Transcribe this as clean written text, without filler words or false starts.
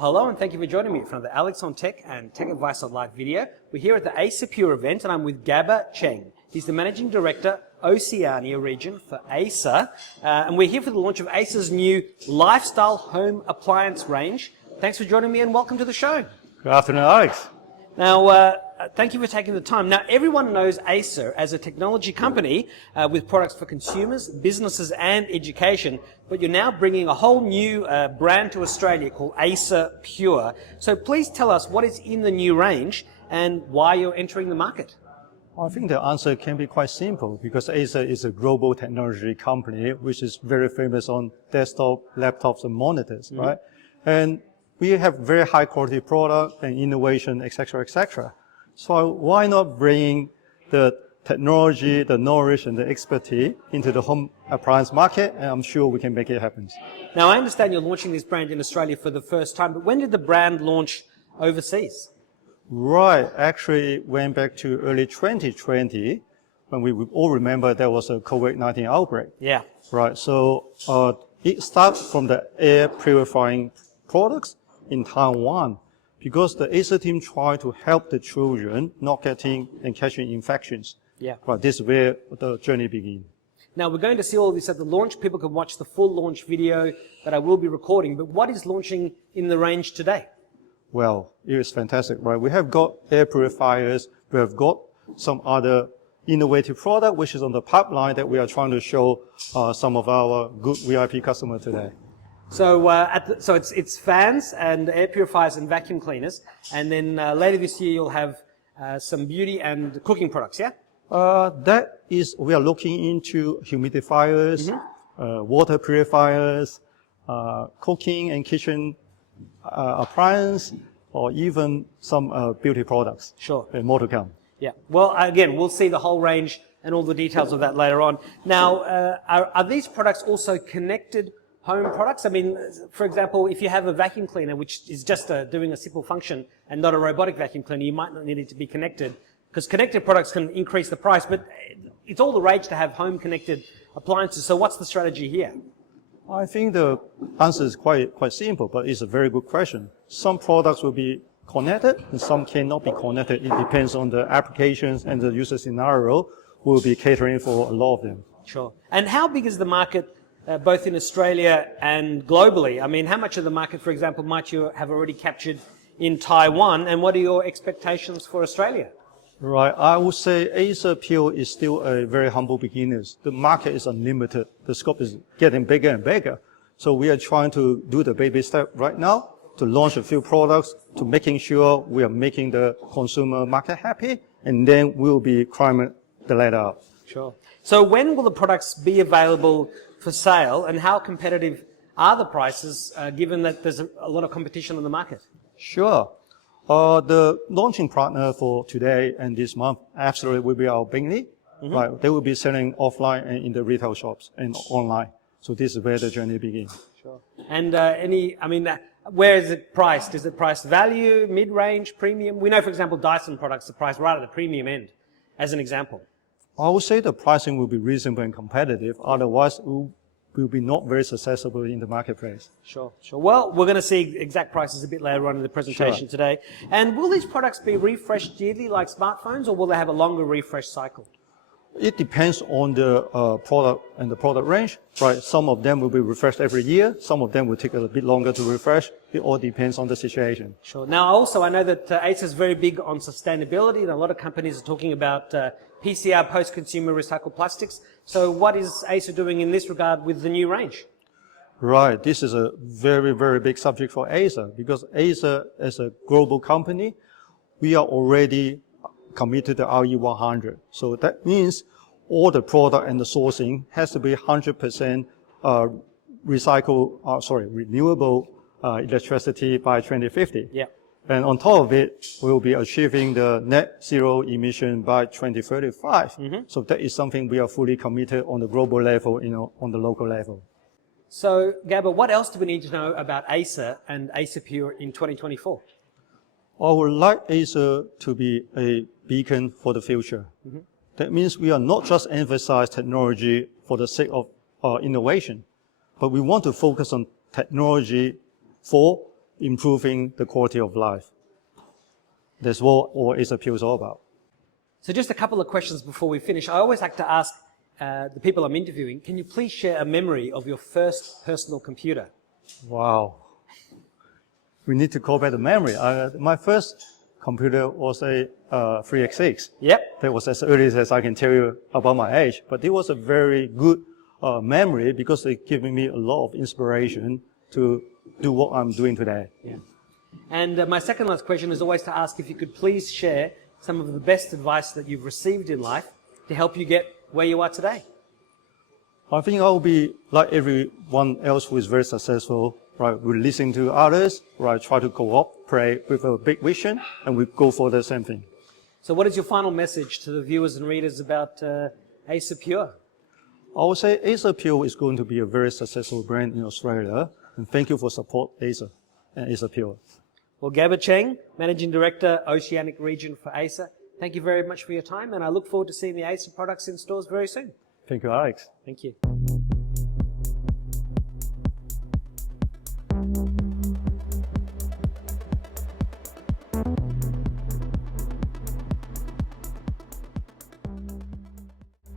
Hello and thank you for joining me for the Alex on Tech and Tech Advice on Live video. We're here at the Acerpure event and I'm with Gaba Cheng. He's the Managing Director, Oceania region for Acer. And we're here for the launch of Acer's new lifestyle home appliance range. Thanks for joining me and welcome to the show. Good afternoon, Alex. Now, thank you for taking the time. Now, everyone knows Acer as a technology company with products for consumers, businesses and education, but you're now bringing a whole new brand to Australia called Acerpure. So please tell us what is in the new range and why you're entering the market. I think the answer can be quite simple because Acer is a global technology company which is very famous on desktop, laptops and monitors, right? And we have very high quality product and innovation, etc., etc. So why not bring the technology, the knowledge, and the expertise into the home appliance market? And I'm sure we can make it happen. Now, I understand you're launching this brand in Australia for the first time, but when did the brand launch overseas? Right. Actually, it went back to early 2020 when we all remember there was a COVID-19 outbreak. Yeah. Right. So it started from the air purifying products in Taiwan, because the Acer team tried to help the children not getting and catching infections. Yeah. Right, this is where the journey begins. Now, we're going to see all this at the launch. People can watch the full launch video that I will be recording. But what is launching in the range today? Well, it is fantastic, right? We have got air purifiers. We have got some other innovative product, which is on the pipeline that we are trying to show some of our good VIP customers today. So, it's fans and air purifiers and vacuum cleaners, and then later this year you'll have some beauty and cooking products, yeah? That is, we are looking into humidifiers, water purifiers, cooking and kitchen appliance, or even some beauty products. Sure. And more to come. Yeah. Well, again, we'll see the whole range and all the details of that later on. Now, are these products also connected home products? I mean, for example, if you have a vacuum cleaner which is just doing a simple function and not a robotic vacuum cleaner, you might not need it to be connected, because connected products can increase the price, but it's all the rage to have home connected appliances. So what's the strategy here? I think the answer is quite simple, but it's a very good question. Some products will be connected and some cannot be connected. It depends on the applications and the user scenario. We'll be catering for a lot of them. Sure. And how big is the market both in Australia and globally? I mean, how much of the market, for example, might you have already captured in Taiwan, and what are your expectations for Australia? Right, I would say Acerpure is still a very humble beginners. The market is unlimited. The scope is getting bigger and bigger. So we are trying to do the baby step right now to launch a few products, to making sure we are making the consumer market happy, and then we'll be climbing the ladder up. Sure. So when will the products be available for sale, and how competitive are the prices given that there's a lot of competition on the market? Sure. The launching partner for today and this month absolutely will be our Bingley. Right, they will be selling offline and in the retail shops and online. So this is where the journey begins. Sure. And where is it priced? Is it priced value, mid-range, premium? We know, for example, Dyson products are priced right at the premium end, as an example. I would say the pricing will be reasonable and competitive. Otherwise, it will be not very accessible in the marketplace. Sure, sure. Well, we're going to see exact prices a bit later on in the presentation today. And will these products be refreshed yearly like smartphones, or will they have a longer refresh cycle? It depends on the product and the product range. Right, some of them will be refreshed every year. Some of them will take a bit longer to refresh. It all depends on the situation. Sure. Now, also, I know that Acer is very big on sustainability, and a lot of companies are talking about PCR post-consumer recycled plastics. So what is Acer doing in this regard with the new range? Right. This is a very, very big subject for Acer, because Acer, as a global company, we are already committed to RE100. So that means all the product and the sourcing has to be 100% renewable electricity by 2050. Yeah. And on top of it, we'll be achieving the net zero emission by 2035. So that is something we are fully committed on the global level, on the local level. So, Gaba, what else do we need to know about Acer and Acerpure in 2024? I would like Acer to be a beacon for the future. That means we are not just emphasize technology for the sake of innovation, but we want to focus on technology for improving the quality of life. That's what Acerpure is all about. So just a couple of questions before we finish. I always like to ask the people I'm interviewing, can you please share a memory of your first personal computer? Wow. We need to call back the memory. My first computer was a 386. Yep. That was as early as I can tell you about my age. But it was a very good memory because it giving me a lot of inspiration to do what I'm doing today. Yeah. And my second last question is always to ask if you could please share some of the best advice that you've received in life to help you get where you are today. I think I'll be like everyone else who is very successful, right? We listen to others, right? Try to cooperate with a big vision, and we go for the same thing. So what is your final message to the viewers and readers about Acerpure? I would say Acerpure is going to be a very successful brand in Australia, and thank you for support Acer and Acerpure. Well, Gaba Cheng, Managing Director, Oceanic Region for Acer, thank you very much for your time, and I look forward to seeing the Acer products in stores very soon. Thank you, Alex. Thank you.